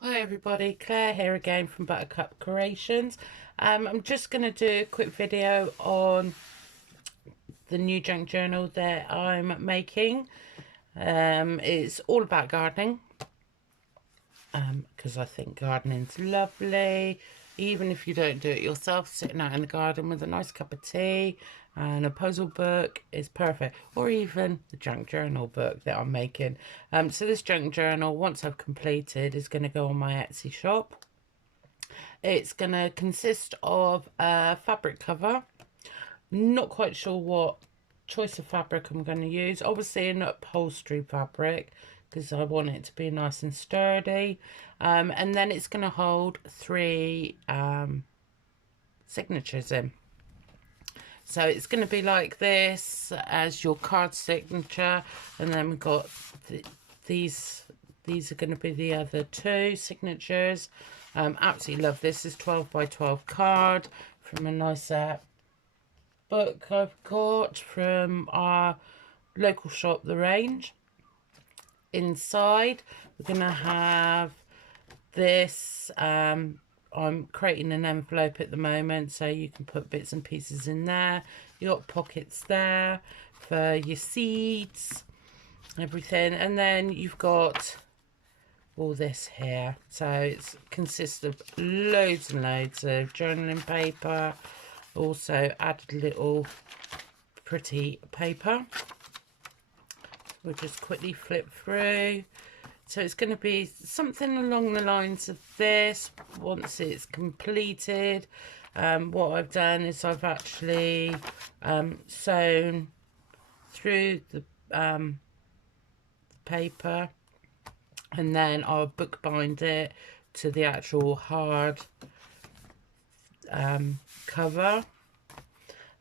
Hi everybody, Claire here again from Buttercup Creations. I'm just going to do a quick video on the new junk journal that I'm making. It's all about gardening because I think gardening's lovely. Even if you don't do it yourself, sitting out in the garden with a nice cup of tea and a puzzle book is perfect. Or even the junk journal book that I'm making. So this junk journal, once I've completed, is going to go on my Etsy shop. It's going to consist of a fabric cover. Not quite sure what choice of fabric I'm going to use. Obviously an upholstery fabric because I want it to be nice and sturdy. And then it's going to hold three signatures in. So it's going to be like this as your card signature, and then we've got these are going to be the other two signatures. Absolutely love this. This is 12 by 12 card from a nice book I've got from our local shop, The Range. Inside we're going to have this. I'm creating an envelope at the moment, so you can put bits and pieces in there. You got pockets there for your seeds, everything, and then you've got all this here. So it consists of loads and loads of journaling paper. Also added little pretty paper. We'll just quickly flip through. So it's going to be something along the lines of this once it's completed. What I've done is I've actually sewn through the paper, and then I'll bookbind it to the actual hard cover.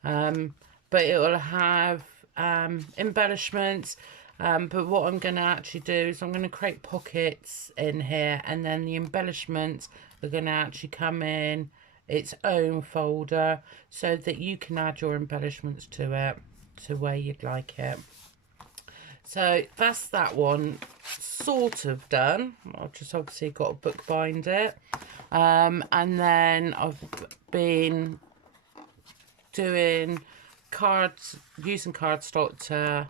But it will have embellishments. But what I'm going to actually do is I'm going to create pockets in here, and then the embellishments are going to actually come in its own folder so that you can add your embellishments to it to where you'd like it. So that's that one sort of done. I've just obviously got to bookbind it. And then I've been doing cards, using cardstock to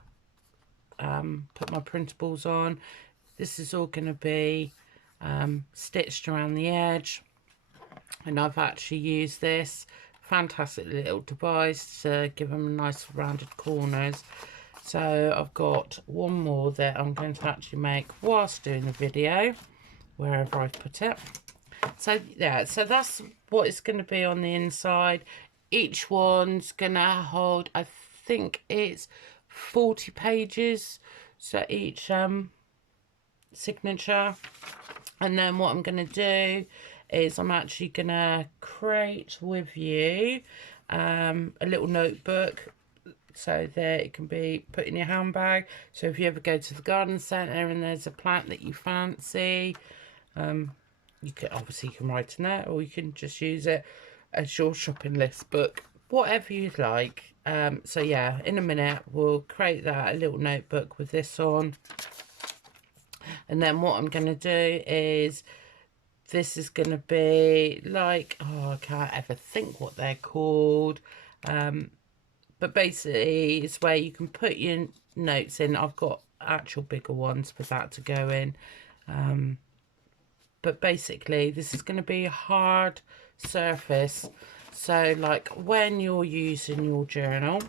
put my printables on. This is all going to be stitched around the edge, and I've actually used this fantastic little device to give them nice rounded corners. So I've got one more that I'm going to actually make whilst doing the video, wherever I put it. So yeah, so that's what it's going to be on the inside. Each one's going to hold, I think it's 40 pages, so each signature. And then what I'm going to do is I'm actually going to create with you a little notebook so that it can be put in your handbag. So if you ever go to the garden centre and there's a plant that you fancy, you can obviously write in there, or you can just use it as your shopping list book, whatever you'd like. So yeah, in a minute we'll create that, a little notebook with this on. And then what I'm going to do is, this is going to be like, oh, I can't ever think what they're called. But basically it's where you can put your notes in. I've got actual bigger ones for that to go in. But basically this is going to be a hard surface. So like when you're using your journal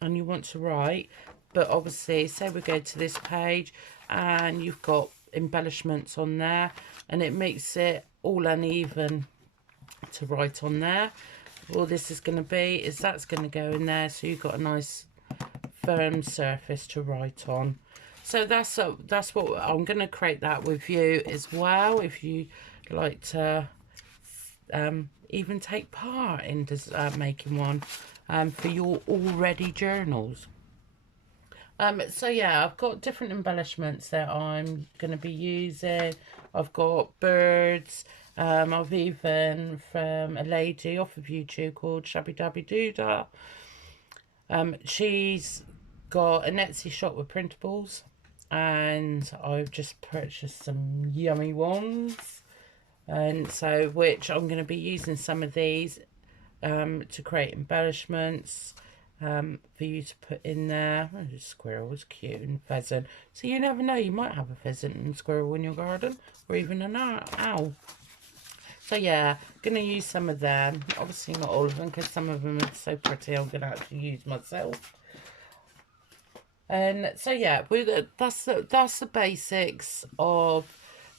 and you want to write, but obviously say we go to this page and you've got embellishments on there and it makes it all uneven to write on there. All this is going to be is that's going to go in there, so you've got a nice firm surface to write on. So that's what I'm going to create that with you as well, if you like to even take part in making one for your already journals. So yeah, I've got different embellishments that I'm going to be using. I've got birds. I've even, from a lady off of YouTube called Shabby Dabby Doodah. She's got an Etsy shop with printables, and I've just purchased some yummy ones. And so, which I'm going to be using some of these to create embellishments for you to put in there. Oh, the squirrel was cute, and pheasant. So you never know, you might have a pheasant and squirrel in your garden, or even an owl. So yeah, going to use some of them. Obviously not all of them, because some of them are so pretty I'm going to actually use myself. And so yeah, that's the basics of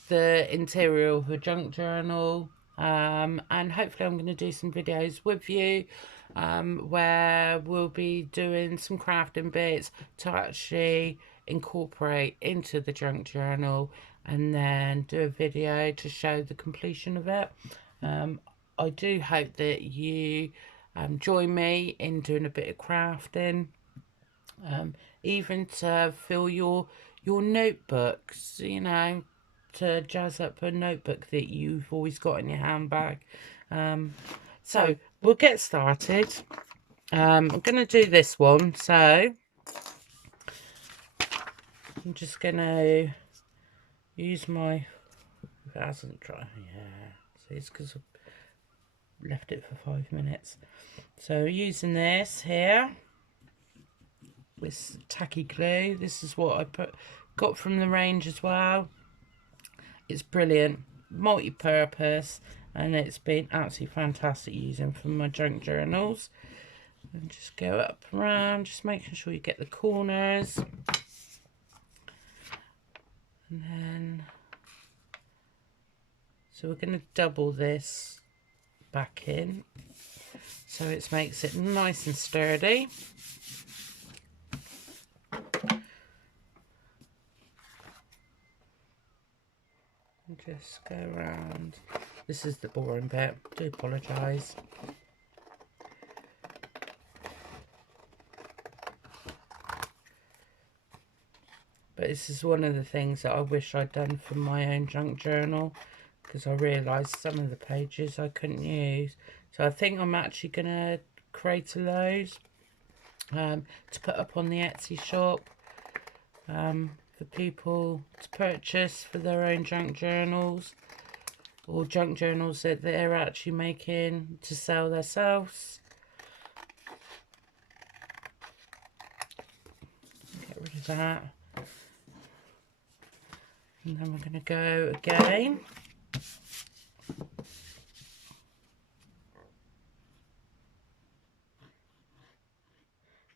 the interior of a junk journal. And hopefully I'm going to do some videos with you where we'll be doing some crafting bits to actually incorporate into the junk journal, and then do a video to show the completion of it. I do hope that you join me in doing a bit of crafting, even to fill your notebooks, you know, to jazz up a notebook that you've always got in your handbag. So we'll get started. I'm going to do this one, so I'm just going to use my, if it hasn't dried, yeah, see, it's because I've left it for 5 minutes. So using this here with tacky glue, this is what I got from the range as well. It's brilliant, multi-purpose, and it's been absolutely fantastic using for my junk journals. And just go up around, just making sure you get the corners. And then, so we're going to double this back in, so it makes it nice and sturdy. And just go around. This is the boring bit, do apologise. But this is one of the things that I wish I'd done for my own junk journal, because I realised some of the pages I couldn't use. So I think I'm actually going to create a load to put up on the Etsy shop for people to purchase for their own junk journals, or junk journals that they're actually making to sell themselves. Get rid of that. And then we're going to go again.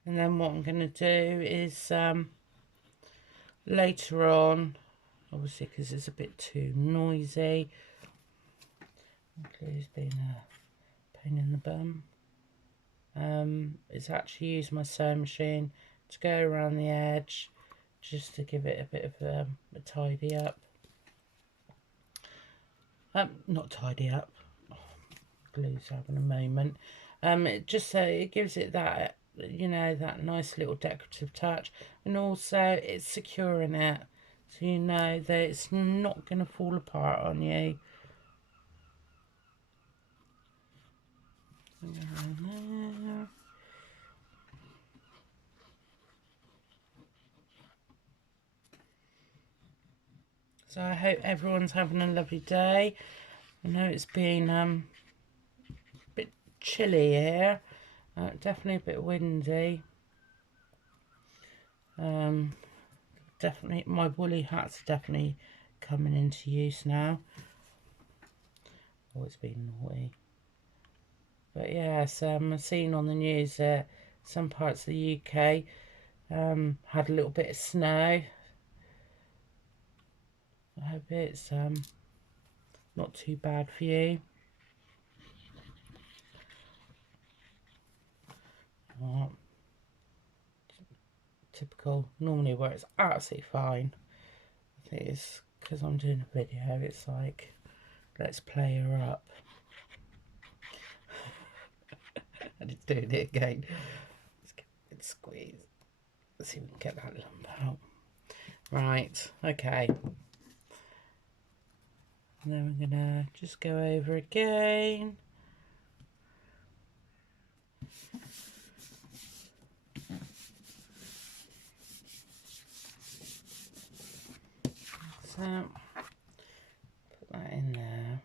And then what I'm going to do is later on, obviously because it's a bit too noisy, glue's been a pain in the bum, is actually use my sewing machine to go around the edge, just to give it a bit of a tidy up. Not tidy up, oh, glue's having a moment. It just so it gives it that, you know, that nice little decorative touch, and also it's securing it, so you know that it's not going to fall apart on you. So I hope everyone's having a lovely day. I know it's been a bit chilly here, definitely a bit windy. Definitely my woolly hats are definitely coming into use now. Oh, it's been naughty. But yes, I've seen on the news that some parts of the UK had a little bit of snow. I hope it's not too bad for you. Oh, typical. Normally where it's absolutely fine. I think it's because I'm doing a video, it's like, let's play her up. And it's doing it again. Let's give it a bit squeeze. Let's see if we can get that lump out. Right, okay. And then we're gonna just go over again. So, put that in there.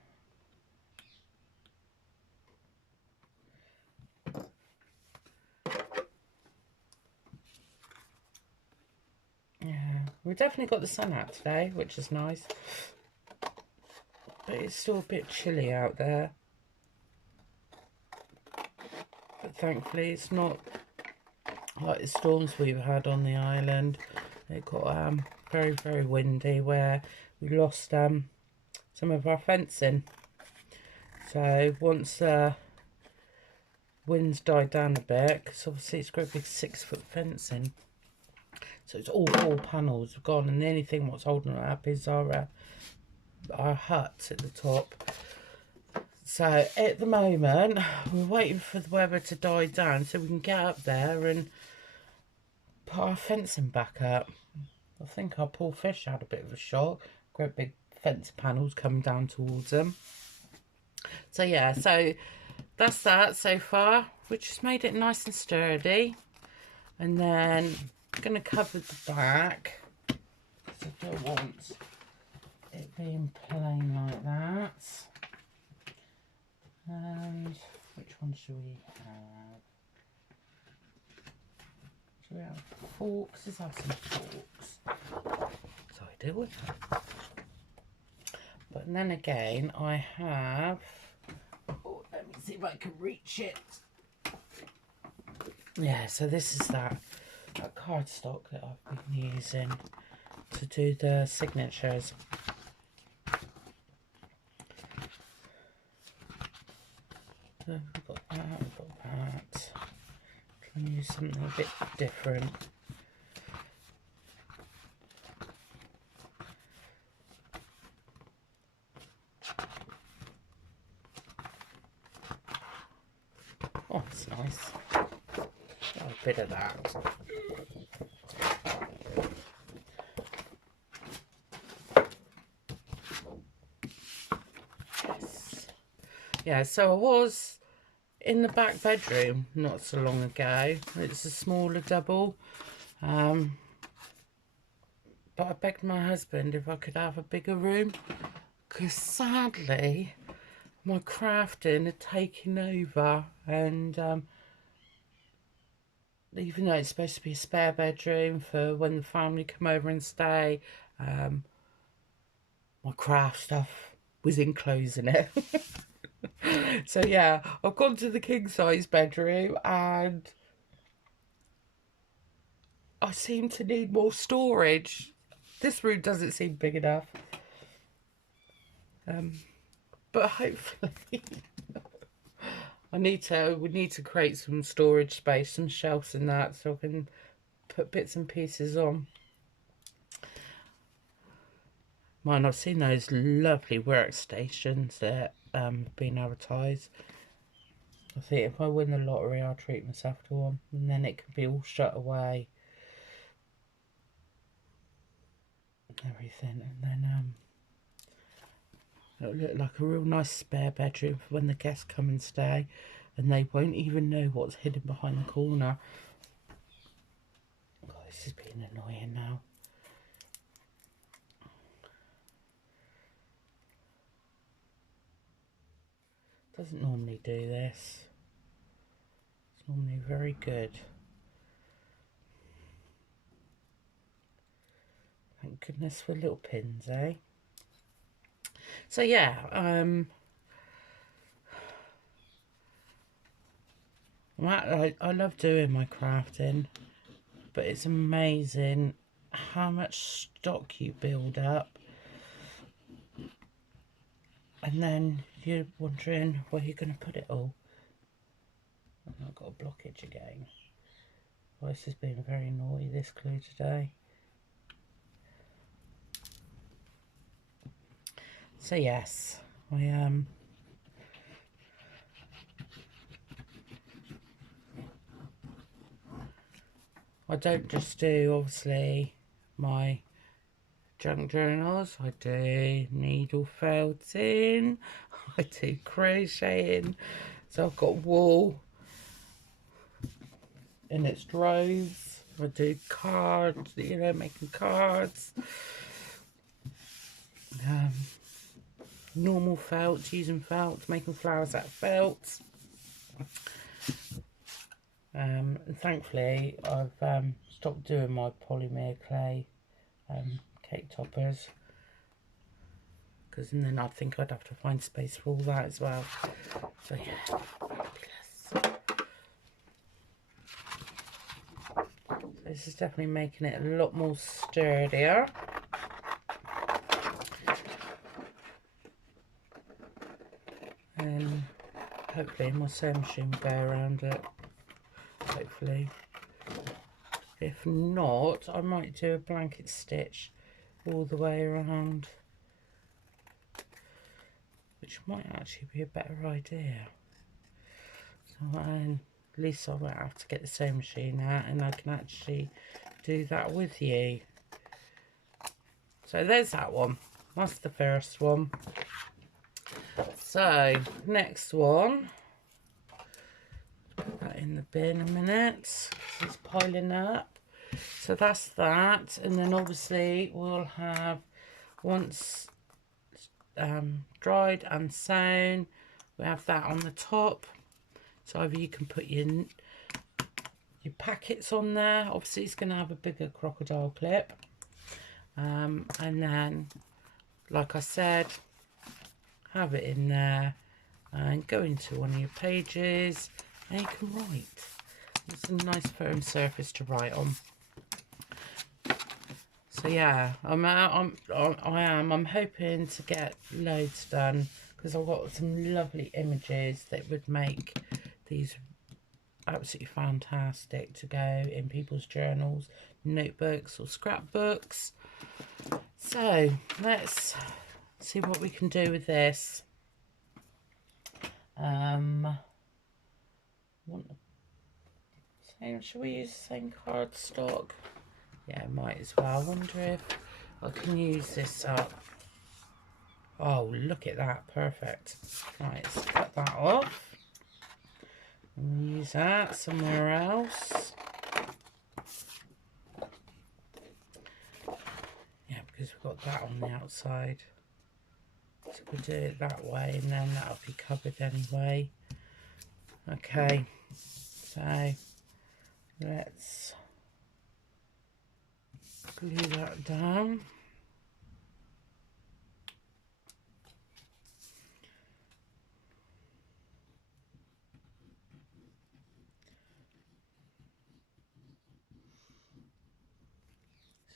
we've definitely got the sun out today, which is nice. But it's still a bit chilly out there. But thankfully it's not like the storms we've had on the island. It got very, very windy where we lost some of our fencing. So once winds died down a bit, because obviously it's got a big 6-foot fencing, so it's all 4 panels have gone, and the only thing what's holding it up is our hut at the top. So at the moment we're waiting for the weather to die down so we can get up there and put our fencing back up. I think our poor fish had a bit of a shock. Great big fence panels coming down towards them. So yeah, so that's that so far. We just made it nice and sturdy. And then I'm going to cover the back, because I don't want it being plain like that. And which one should we have? Should we have forks? Let's have some forks. So I do. But then again, I have... Oh, let me see if I can reach it. Yeah, so this is that cardstock that I've been using to do the signatures. So we've got that, we've got that. Trying to use something a bit different. Oh, it's nice. Got a bit of that. Yes. Yeah, so I was in the back bedroom not so long ago. It's a smaller double. But I begged my husband if I could have a bigger room, because sadly my crafting had taken over, and even though it's supposed to be a spare bedroom for when the family come over and stay, my craft stuff was enclosing it. So yeah, I've gone to the king size bedroom and I seem to need more storage. This room doesn't seem big enough. But hopefully we need to create some storage space, some shelves and that, so I can put bits and pieces on. Man, I've seen those lovely workstations that been advertised. I think if I win the lottery, I'll treat myself to one, and then it could be all shut away, everything, and then it'll look like a real nice spare bedroom for when the guests come and stay, and they won't even know what's hidden behind the corner. God, this is being annoying now. Doesn't normally do this. It's normally very good. Thank goodness for little pins, eh? So yeah, I love doing my crafting, but it's amazing how much stock you build up, and then you're wondering where you're going to put it all. And I've got a blockage again. Well, this has been very naughty, this glue today. So yes, I don't just do obviously my junk journals. I do needle felting, I do crocheting. So I've got wool in its droves. I do cards, you know, making cards. Normal felt, using felt, making flowers out of felt. And thankfully I've stopped doing my polymer clay cake toppers, because then I think I'd have to find space for all that as well. So yeah, fabulous. So this is definitely making it a lot more sturdier. And hopefully my sewing machine will go around it. Hopefully. If not, I might do a blanket stitch all the way around, which might actually be a better idea. So at least I won't have to get the sewing machine out, and I can actually do that with you. So there's that one. That's the first one. So next one, put that in the bin a minute. It's piling up. So that's that, and then obviously we'll have, once dried and sewn, we have that on the top. So either you can put your packets on there. Obviously it's going to have a bigger crocodile clip, and then, like I said, have it in there and go into one of your pages, and you can write. It's a nice firm surface to write on. So yeah, I'm hoping to get loads done, because I've got some lovely images that would make these absolutely fantastic to go in people's journals, notebooks or scrapbooks. So let's see what we can do with this. Should we use the same cardstock? Yeah, might as well. I wonder if I can use this up. Oh, look at that. Perfect. Right, let's cut that off. And use that somewhere else. Yeah, because we've got that on the outside. So we'll do it that way, and then that'll be covered anyway. Okay, so let's glue that down.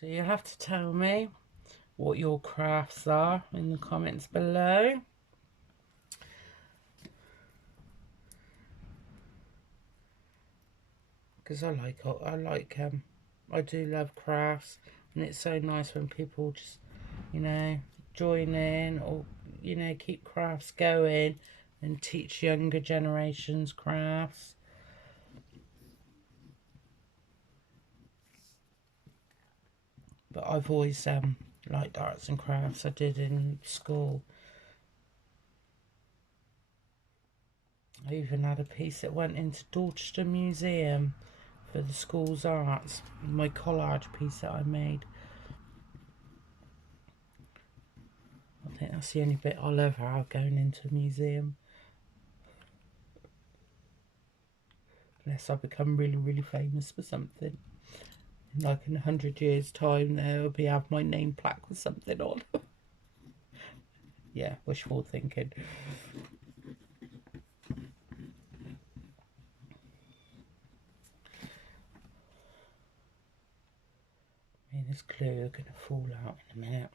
So you'll have to tell me what your crafts are in the comments below. Because I do love crafts, and it's so nice when people just, you know, join in, or, you know, keep crafts going and teach younger generations crafts. But I've always liked arts and crafts. I did in school. I even had a piece that went into Dorchester Museum for the school's arts, my collage piece that I made. I think that's the only bit I'll ever have going into a museum. Unless I become really, really famous for something. Like in 100 years' time, there'll be have my name plaque with something on. Yeah, wishful thinking. This glue are going to fall out in a minute.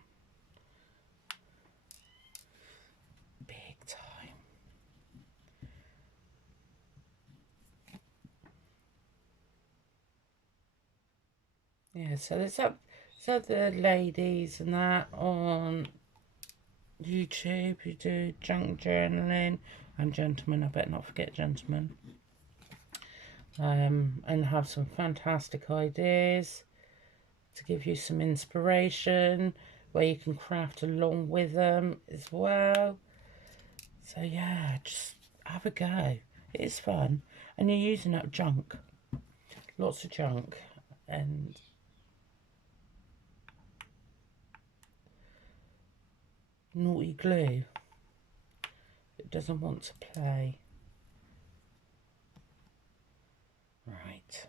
Big time. Yeah, so there's other ladies and that on YouTube who do junk journaling, and gentlemen, I better not forget gentlemen, and have some fantastic ideas to give you some inspiration, where you can craft along with them as well. So yeah, just have a go. It is fun, and you're using up junk, lots of junk, and naughty glue. It doesn't want to play. Right.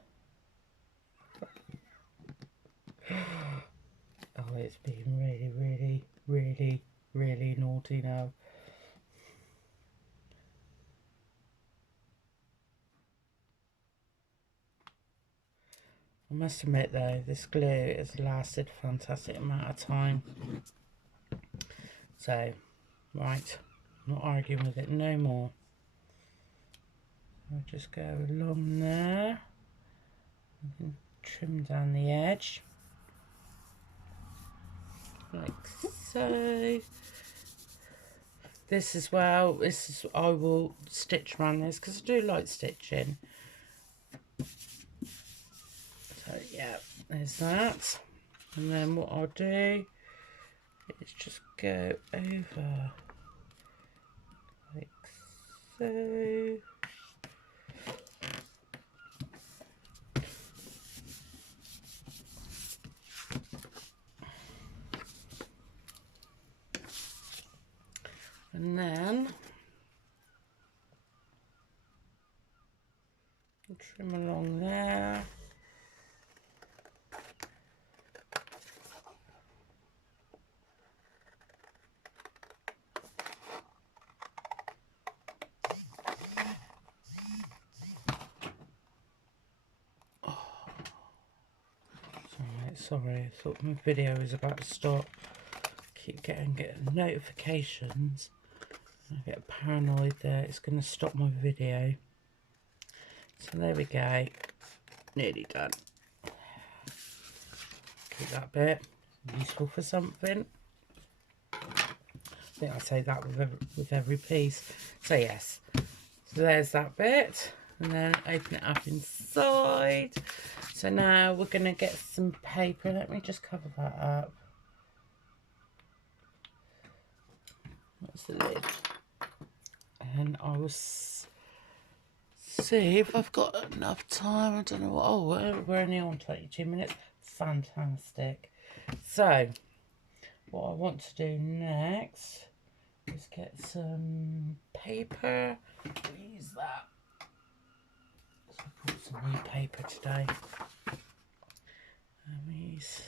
Oh, it's been really, really, really, really naughty now. I must admit though, this glue has lasted a fantastic amount of time. So, right, I'm not arguing with it no more. I'll just go along there and trim down the edge like so. This as well, this is, I will stitch around this because I do like stitching. So yeah, there's that. And then what I'll do is just go over like so. And then I'll trim along there. Sorry, I thought my video was about to stop. Keep getting notifications. I get paranoid that it's going to stop my video. So there we go. Nearly done. Keep that bit useful for something. I think I say that with every piece. So yes. So there's that bit. And then open it up inside. So now we're going to get some paper. Let me just cover that up. That's the lid. And I will see if I've got enough time. I don't know what. Oh, we're only on 22 minutes. Fantastic. So what I want to do next is get some paper. Use that. So I brought some new paper today. Use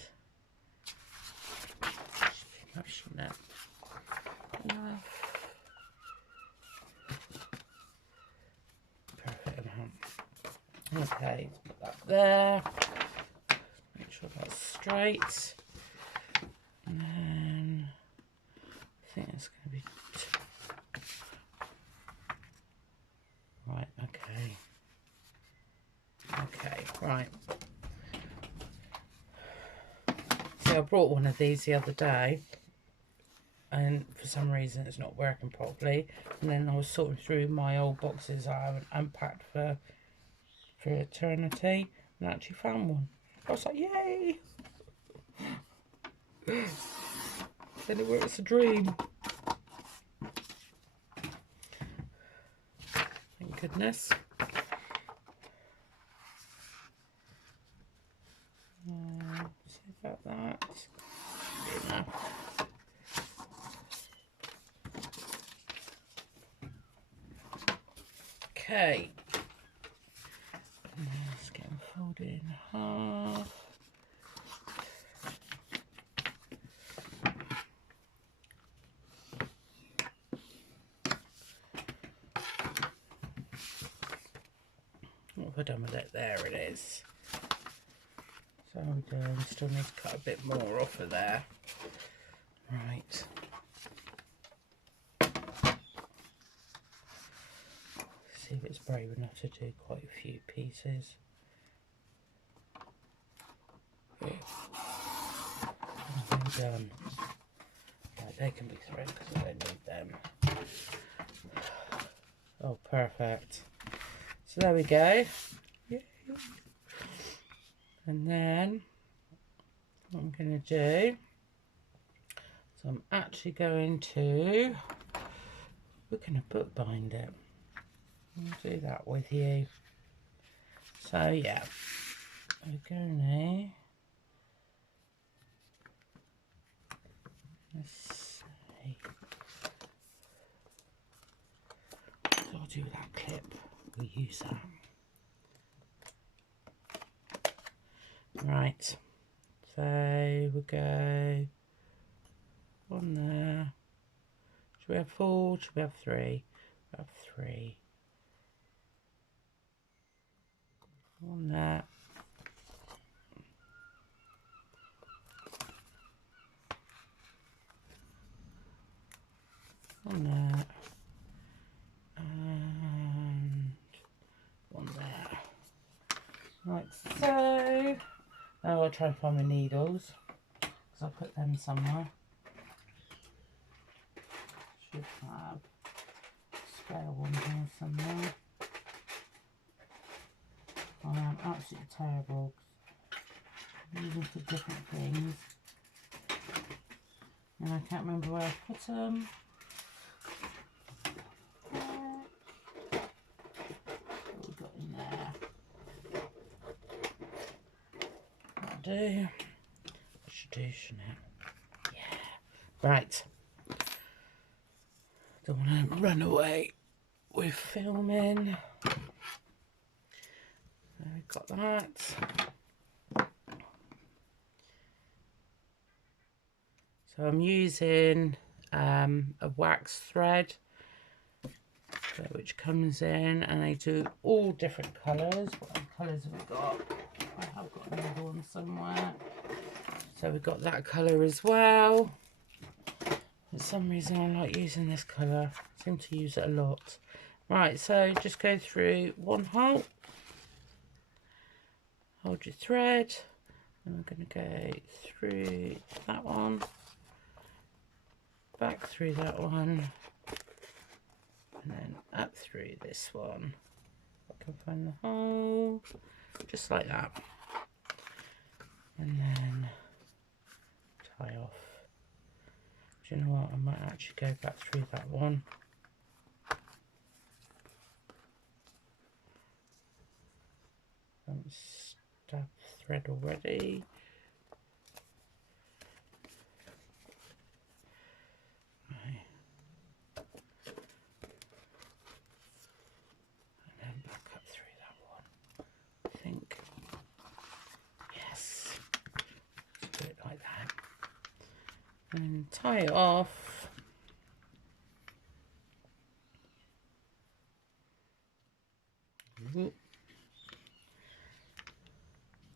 that. Perfect amount. Okay, put that there. Make sure that's straight. And then I think it's going to be right. Okay. Okay, right. So I brought one of these the other day, and for some reason it's not working properly. And then I was sorting through my old boxes I haven't unpacked for eternity, and I actually found one. I was like, yay! Then it works a dream. Thank goodness. See about that. Enough. Okay. Let's get them folded in half. What have I done with it? There it is. So I'm done. Still need to cut a bit more off of there. Right. See if it's brave enough to do quite a few pieces. I'm done. Right, they can be thread because I don't need them. Oh, perfect. So there we go. Yay. And then what I'm going to do, so I'm actually going to, we're going to bookbind it. I'll do that with you. So yeah, we're going to, let's see, what do I do with that clip? We'll use that. Right, So we go on there. Should we have 4? Should we have 3? We have 3. On there. On there. And on there. Like so. Now I'll try and find my needles, because I'll put them somewhere. Should have a spare one here somewhere. I am absolutely terrible. I'm using for different things. And I can't remember where I put them. What we got in there? That'll do. That should do, shouldn't it? Yeah. Right. Don't want to run away with filming. There, we've got that. So I'm using a wax thread, which comes in, and they do all different colours. What colours have we got? I have got another one somewhere. So we've got that colour as well. For some reason I like using this colour. I seem to use it a lot. Right, so just go through one hole. Hold your thread. And we're going to go through that one. Back through that one. And then up through this one. I can find the hole. Just like that. And then tie off. Do you know what? I might actually go back through that one. Don't stab thread already. Right. And then back up through that one. I think. Yes. Let's do it like that. And tie it off.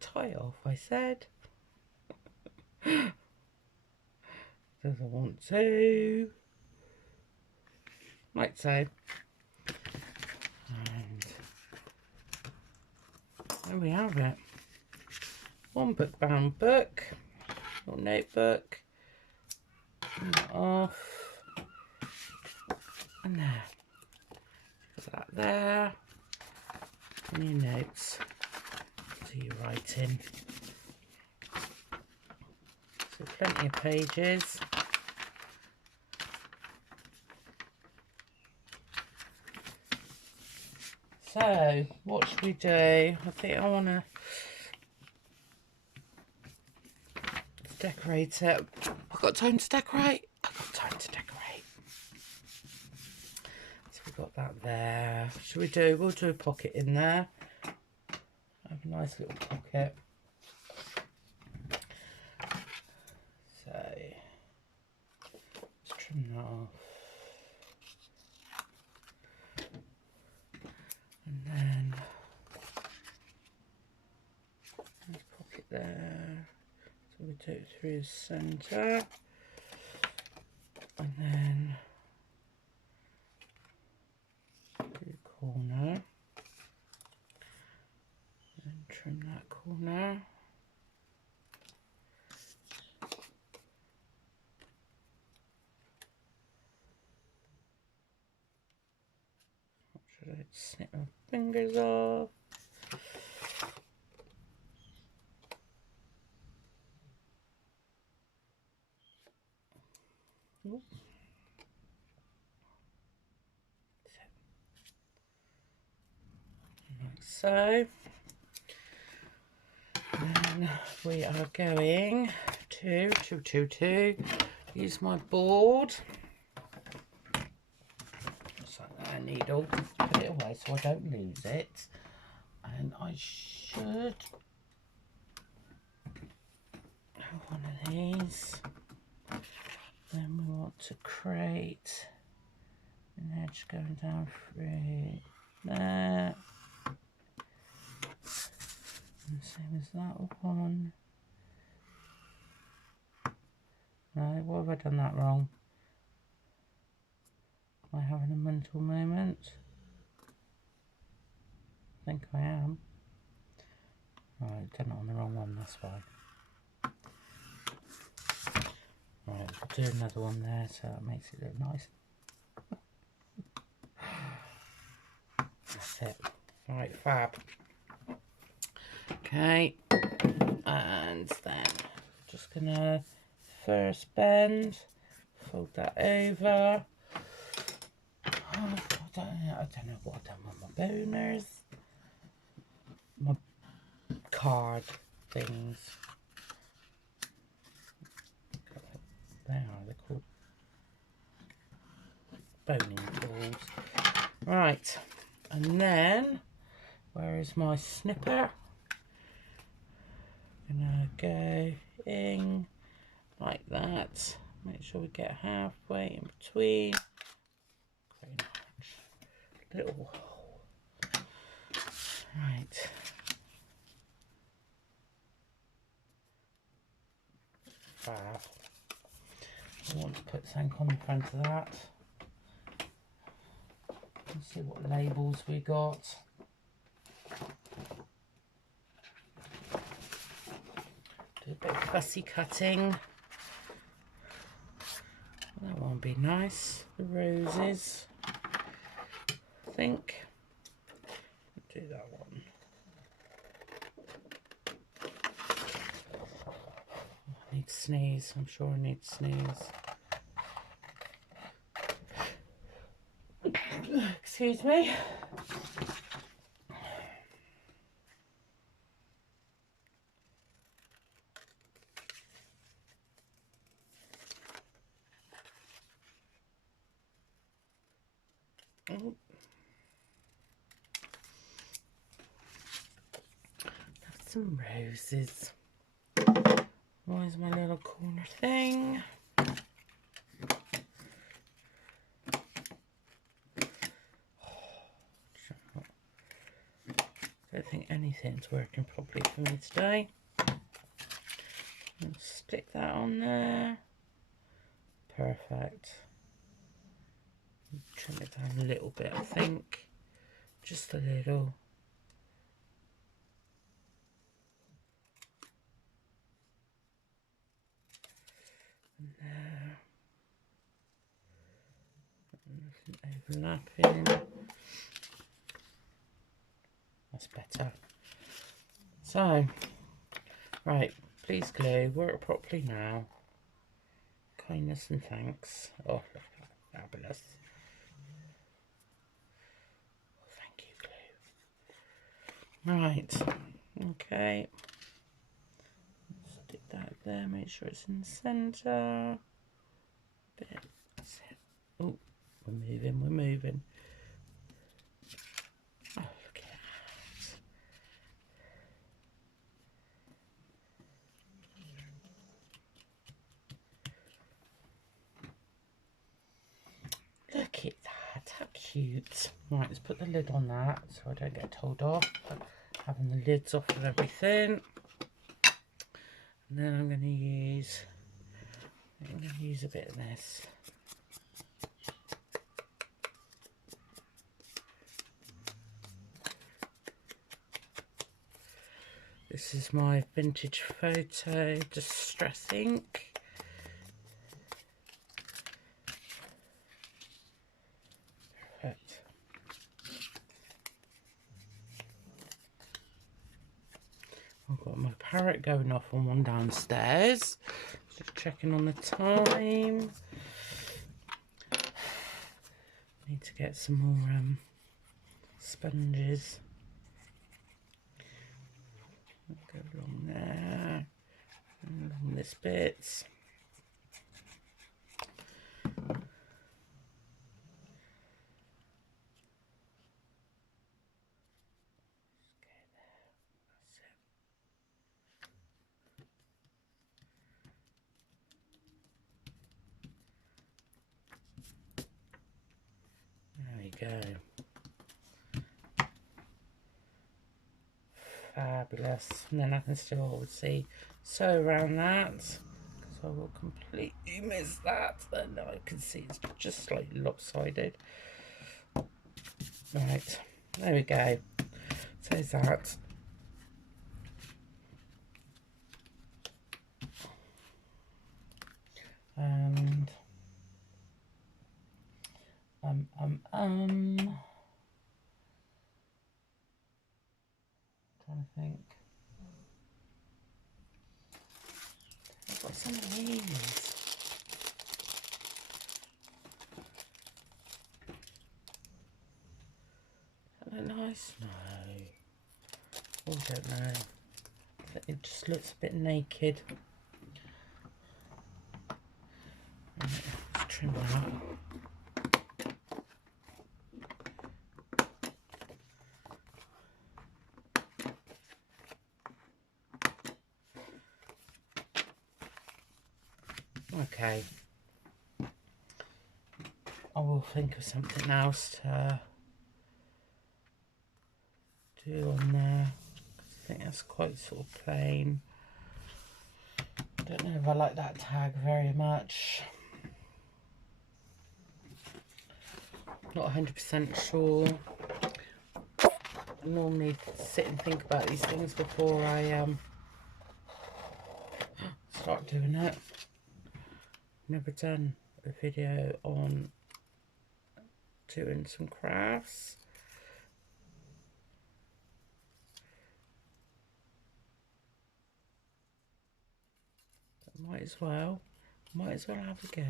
Tie off, I said. Doesn't want to. Like so. And there we have it. One book bound book. Or notebook. And that off. And there. Put that there. And your notes. Do your writing. So plenty of pages. So what should we do? I think I want to decorate it. I've got time to decorate. I've got time to decorate. So we've got that there. Should we do? We'll do a pocket in there. Have a nice little pocket. So let's trim that off. And then nice pocket there. So we do it through the centre. And then do the corner. And trim that corner. Should I snip my fingers off? Ooh. Like so. Then we are going to use my board. Just like that, needle. Put it away so I don't lose it. And I should one of these. Then we want to create an edge going down through there. And same as that one. No, what have I done that wrong? Am I having a mental moment? I think I am. Right, done it on the wrong one, that's fine. Right, we'll do another one there so that makes it look nice. That's it. Right, fab. Okay, and then just gonna first bend, fold that over. Oh, I don't know what I've done with my boners. My card things. They are, they're called boning balls. Right, and then where is my snipper? Gonna go in like that. Make sure we get halfway in between. Create a little hole. Right. Fab. I want to put something on the front of that. Let's see what labels we got. Do a bit of fussy cutting. That one would be nice. The roses, I think. Do that one. I need to sneeze. I'm sure I need to sneeze. Excuse me. Oh. Have some roses. Where's my little corner thing? Don't think anything's working properly for me today. And stick that on there. Perfect. Trim it down a little bit, I think. Just a little. And there. Nothing overlapping. That's better. So, right, please glue, work properly now. Kindness and thanks. Oh, fabulous. Thank you, glue. Right, okay. Stick that there, make sure it's in the centre. That's it. Oh, we're moving, we're moving. Oh, look at that. Look at that, how cute. Right, let's put the lid on that so I don't get told off. Having the lids off of everything. And then I'm going to use a bit of this. This is my vintage photo distress ink. Perfect. I've got my parrot going off on one downstairs. Just checking on the time. Need to get some more sponges. Go along there, and along this bit. go. Fabulous. And then I can still obviously sew around that, because I will completely miss that. And I can see it's just slightly lopsided. Right, there we go. So there's that. And trying to think. I've got some of these. That look nice? No. Oh, I don't know. It just looks a bit naked. Right, let's trim that. Okay. I will think of something else to do on there. I think that's quite sort of plain. I don't know if I like that tag very much. Not 100% sure. I normally sit and think about these things before I start doing it. Never done a video on doing some crafts. But might as well have a go.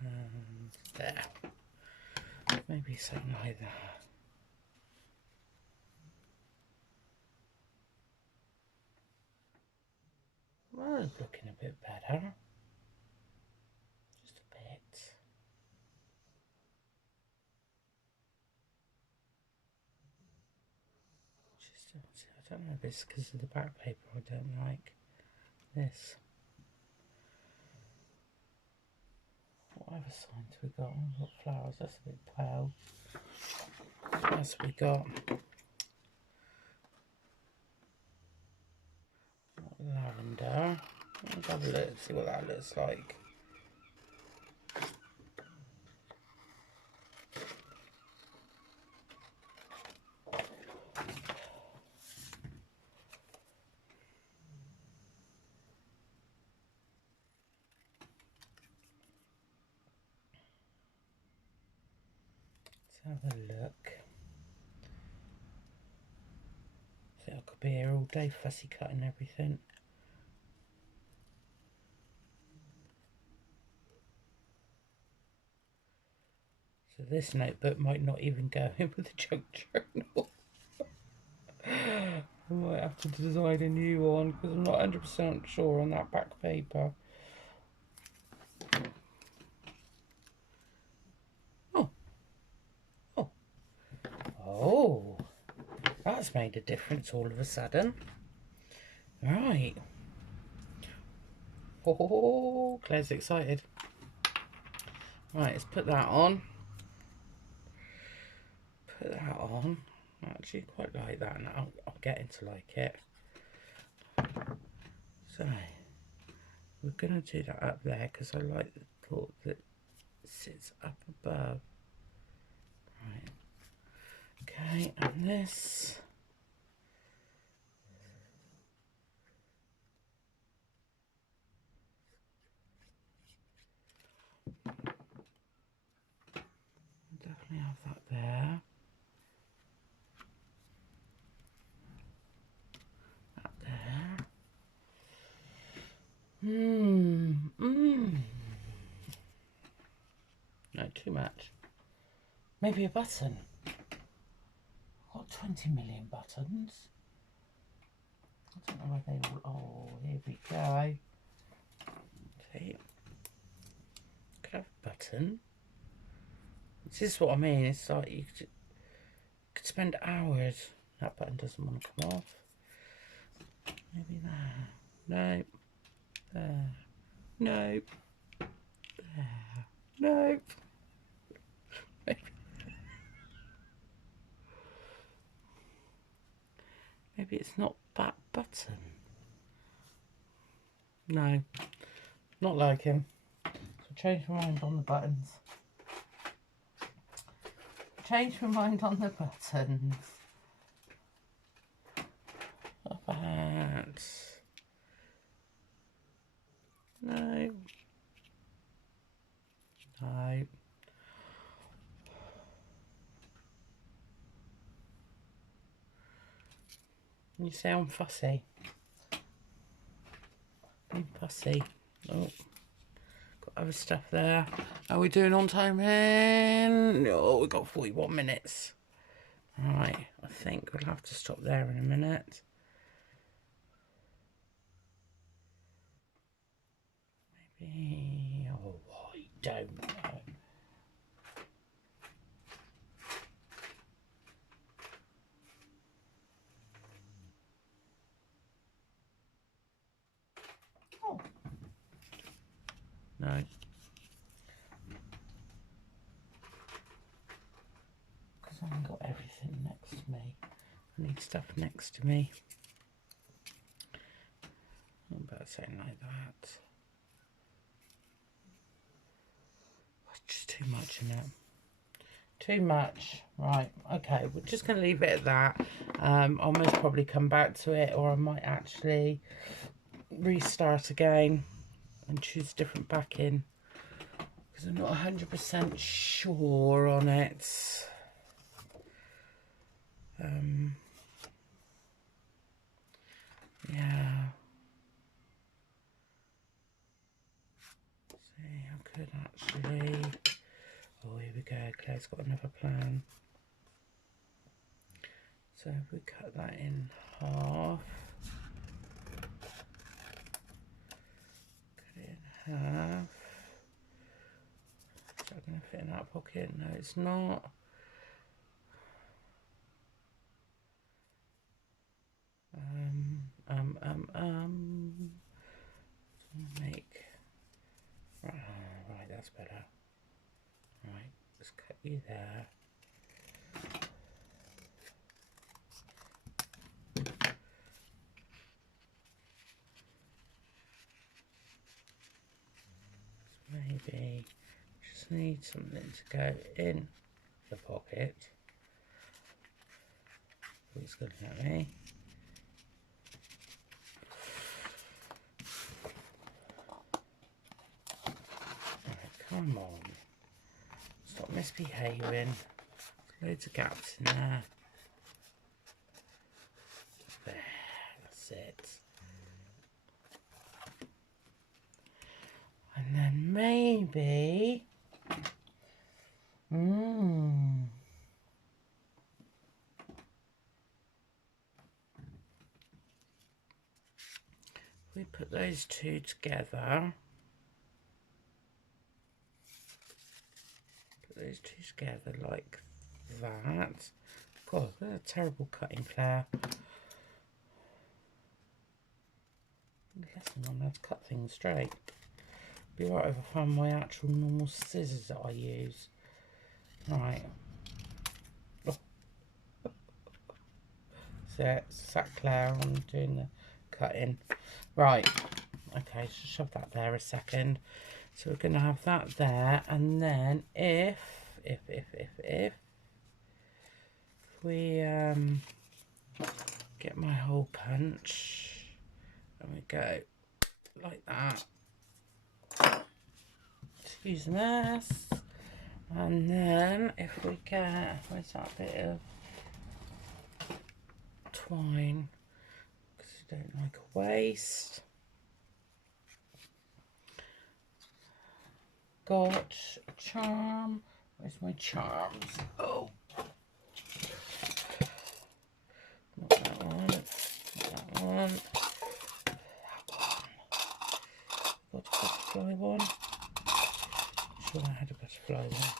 And there. Maybe something like that. Well, it's looking a bit better. Just a bit. I don't know if it's because of the back paper I don't like this. What other signs we got? We've got flowers, that's a bit pale. What else we got? Lavender. Let's have a look, see what that looks like. Let's have a look. I think I could be here all day fussy cutting everything. So this notebook might not even go in with the junk journal. I might have to design a new one because I'm not 100% sure on that back paper. Oh. Oh. Oh. That's made a difference all of a sudden. Right. Oh, Claire's excited. Right, let's put that on. Put that on. I actually quite like that now. I'm getting to like it. So, we're going to do that up there because I like the thought that sits up above. Right. Okay, and this. Definitely have that there. That there. No, too much. Maybe a button. Got 20 million buttons. I don't know where they all. Oh, here we go. See, could have a button. This is what I mean. It's like you could spend hours. That button doesn't want to come off. Maybe there. No. There. Nope. Nope. Maybe it's not that button. No, not like him. So change my mind on the buttons. Change my mind on the buttons. What about? No. No. You say I'm fussy. I'm fussy. Oh, got other stuff there. Are we doing on time here? No, we've got 41 minutes. Right, I think we'll have to stop there in a minute. Maybe, oh, I don't know. Oh. No. Because I haven't got everything next to me. I need stuff next to me. I'm about saying like that. It's just too much in it. Too much. Right, okay, we're just going to leave it at that. I'll most probably come back to it, or I might actually restart again and choose a different backing, because I'm not 100% sure on it. Yeah. See, I could actually... Oh, here we go. Claire's got another plan. So if we cut that in half, cut it in half. Is that going to fit in that pocket? No, it's not. Make right, that's better. Right, let's cut you there. So maybe just need something to go in the pocket. He's looking at me. Come on, stop misbehaving. Loads of gaps in there. There, that's it. And then maybe, we put those two together. Those two together like that. God, that's a terrible cutting, Claire. Lesson on how to cut things straight. Be right if I find my actual normal scissors that I use. Right. Oh. So sat Claire on doing the cutting. Right. Okay, so shove that there a second. So we're going to have that there, and then if we get my hole punch, and we go like that, excuse this, and then if we get, where's that bit of twine, because I don't like a waste. Got a charm. Where's my charms? Oh, not that one. Not that one. That one. Got a butterfly one. I'm sure I had a butterfly one.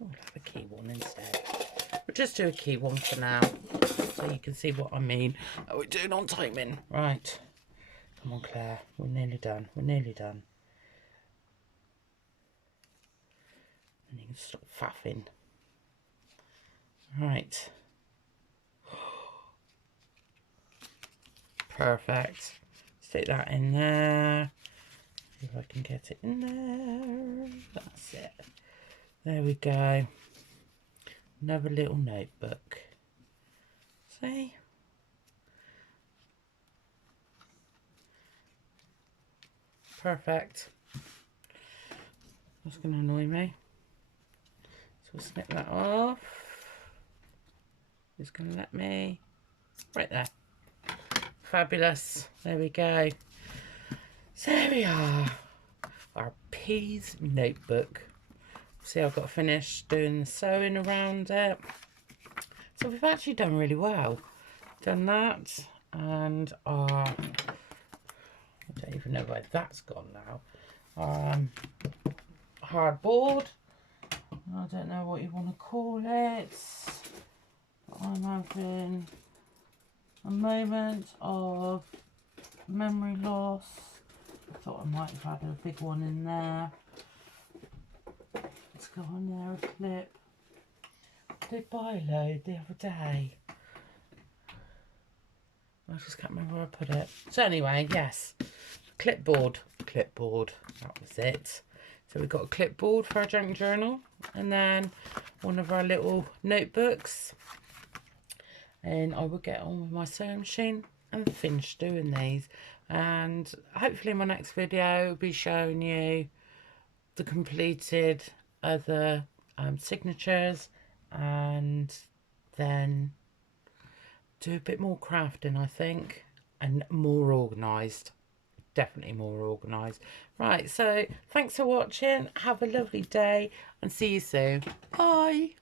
Oh, I'll have a key one instead. I'll just do a key one for now, so you can see what I mean. Are we doing on timing? Right. Come on, Claire. We're nearly done. We're nearly done. And you can stop faffing. Right. Perfect. Stick that in there. See if I can get it in there. That's it. There we go. Another little notebook. See? Perfect. That's going to annoy me. So we'll snip that off. It's going to let me. Right there. Fabulous. There we go. So there we are. Our peas notebook. See, I've got to finish doing the sewing around it. So we've actually done really well. Done that. And our... I don't even know where that's gone now. Hardboard. I don't know what you want to call it. I'm having a moment of memory loss. I thought I might have had a big one in there. Let's go on there, a clip. I did buy a load the other day. I just can't remember where I put it. So anyway, yes. Clipboard. Clipboard. That was it. So we've got a clipboard for our junk journal. And then one of our little notebooks. And I will get on with my sewing machine and finish doing these. And hopefully in my next video I'll be showing you the completed other signatures, and then do a bit more crafting, I think, and more organised. Definitely more organised. Right, so thanks for watching. Have a lovely day and see you soon. Bye.